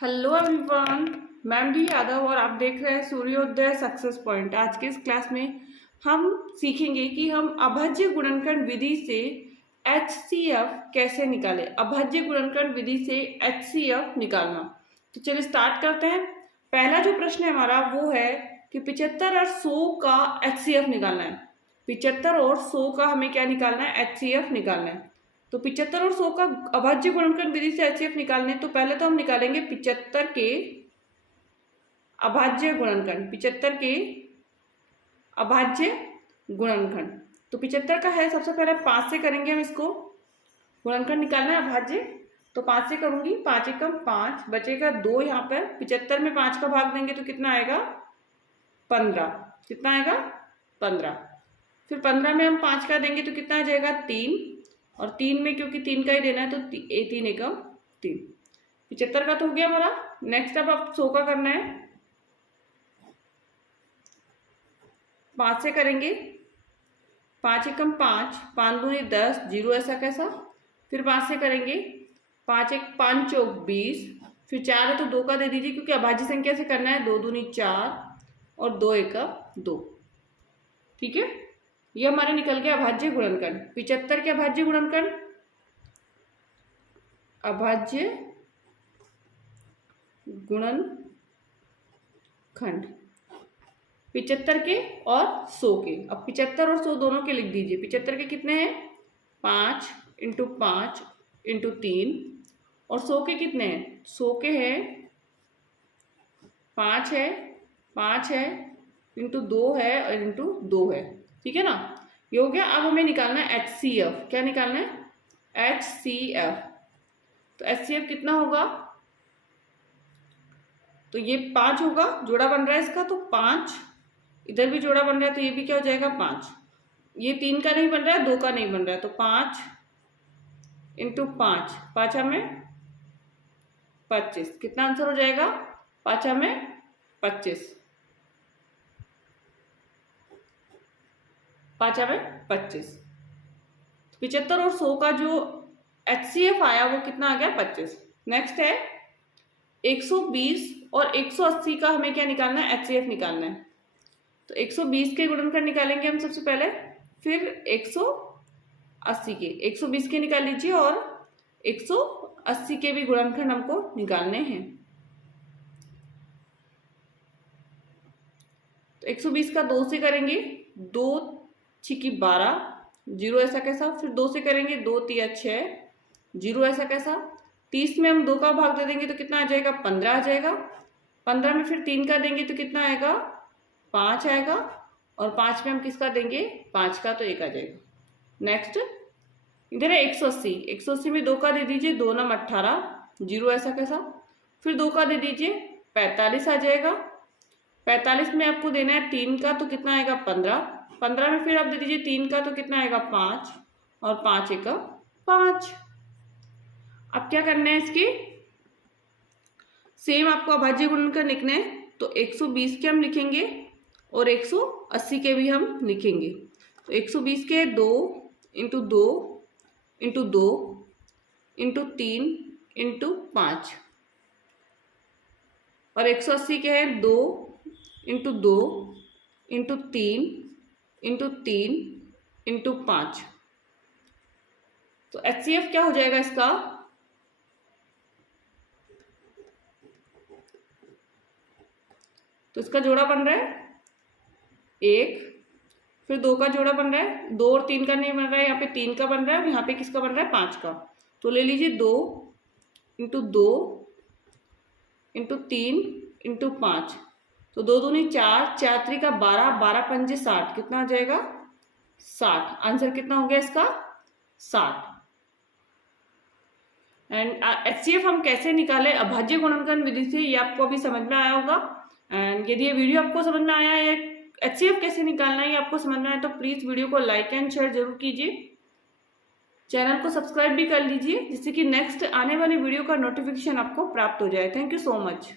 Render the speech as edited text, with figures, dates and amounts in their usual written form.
Hello everyone, मैं D Yadav और आप देख रहे हैं सूर्योदय सक्सेस पॉइंट। आज के इस क्लास में हम सीखेंगे कि हम अभाज्य गुणनखंड विधि से HCF कैसे निकालें। अभाज्य गुणनखंड विधि से HCF निकालना। तो चलिए स्टार्ट करते हैं। पहला जो प्रश्न है हमारा वो है कि 75 और 100 का HCF निकालना है। 75 और 100 का हमें क्या निकालना है? HCF निकालना है। तो 75 और 100 का अभाज्य गुणनखंड विधि से HCF निकालने, तो पहले तो हम निकालेंगे 75 के अभाज्य गुणनखंड। 75 के अभाज्य गुणनखंड, तो 75 का है सबसे पहले 5 से करेंगे हम इसको गुणनखंड निकालना है अभाज्य। तो 5 से करूंगी, 5 एकम 5, बचेगा 2 यहाँ पर। 75 में 5 का भाग देंगे तो कितना आएगा? 15। कितना आएगा? 15। फिर 15 में हम 5 का देंगे तो कितना आ जाएगा? 3। और 3 में क्योंकि 3 का ही देना है तो 3 एकम 3। 75 का तो हो गया हमारा। नेक्स्ट अब 100 का करना है। 5 से करेंगे, 5 एकम 5, 5 दूनी 10, 0 ऐसा कैसा। फिर 5 से करेंगे, 5 एक 5 चौक 20, फिर 4 है तो 2 का दे दीजिए क्योंकि अभाज्य संख्या से करना है। 2 दूनी 4 और 2 एकम 2। ठीक है, ये हमारे निकल गया अभाज्य गुणनखंड। 75 के अभाज्य गुणनखंड, अभाज्य गुणनखंड 75 के और 100 के। अब 75 और 100 दोनों के लिख दीजिए। 75 के कितने हैं? 5 × 5 × 3। और 100 के कितने हैं? 100 के हैं 5 है, 5 है, × 2 है और × 2 है। ठीक है ना, ये हो गया। अब हमें निकालना है HCF। क्या निकालना है? HCF। तो HCF कितना होगा? तो ये 5 होगा, जोड़ा बन रहा है इसका तो 5, इधर भी जोड़ा बन रहा है तो ये भी क्या हो जाएगा? 5। ये 3 का नहीं बन रहा है, 2 का नहीं बन रहा है, तो 5 × 5, 5 में 25। कितना आंसर हो जाएगा? 5 में 25। 5 में 25। 75 और 100 का जो HCF आया वो कितना आ गया? 25। नेक्स्ट है 120 और 180 का हमें क्या निकालना है? HCF निकालना है। तो 120 के गुणनखंड निकालेंगे हम सबसे पहले, फिर 180 के। 120 के निकाल लीजिए और 180 के भी गुणनखंड हमको निकालने हैं। तो 120 का 2 से करेंगे, 2 छिकी 12, 0 ऐसा कैसा। फिर 2 से करेंगे, 2 तिया 6, 0 ऐसा कैसा। 30 में हम 2 का भाग दे देंगे तो कितना आ जाएगा? 15 आ जाएगा। 15 में फिर 3 का देंगे तो कितना आएगा? 5 आएगा। और 5 में हम किसका देंगे? 5 का, तो 1 आ जाएगा। नेक्स्ट इधर है 180। 180 में 2 का दे दीजिए, 2 9 18, 0 ऐसा कैसा। फिर 2 का दे दीजिए, 45 आ जाएगा। 45 में आपको देना है 3 का तो कितना आएगा? 15। 15 में फिर आप दे दीजिए 3 का तो कितना आएगा? 5। और 5 एकम 5। अब क्या करना है? इसके सेम आपको अभाज्य गुणनखंड लिखना है। तो 120 के हम लिखेंगे और 180 के भी हम लिखेंगे। तो 120 के 2 × 2 × 2 × 3 × 5 और 180 के हैं 2 × 2 × 3 × 3 × 5। तो HCF क्या हो जाएगा इसका? तो इसका जोड़ा बन रहा है 1, फिर 2 का जोड़ा बन रहा है, 2 और 3 का नहीं बन रहा है, यहाँ पे 3 का बन रहा है और यहाँ पे किसका बन रहा है? 5 का। तो ले लीजिए 2 × 2 × 3 × 5। तो 2 दूनी 4, 4 3 का 12, 12 पंजे 60। कितना आ जाएगा? 60। आंसर कितना हो गया इसका? 60। एंड HCF हम कैसे निकालें अभाज्य गुणनखंड विधि से, ये आपको अभी समझ में आया होगा। एंड यदि ये वीडियो आपको समझ में आया है, HCF कैसे निकालना है ये आपको समझ में आया, तो प्लीज़ वीडियो को लाइक एंड शेयर जरूर कीजिए। चैनल को सब्सक्राइब भी कर लीजिए जिससे कि नेक्स्ट आने वाली वीडियो का नोटिफिकेशन आपको प्राप्त हो जाए। Thank you so much.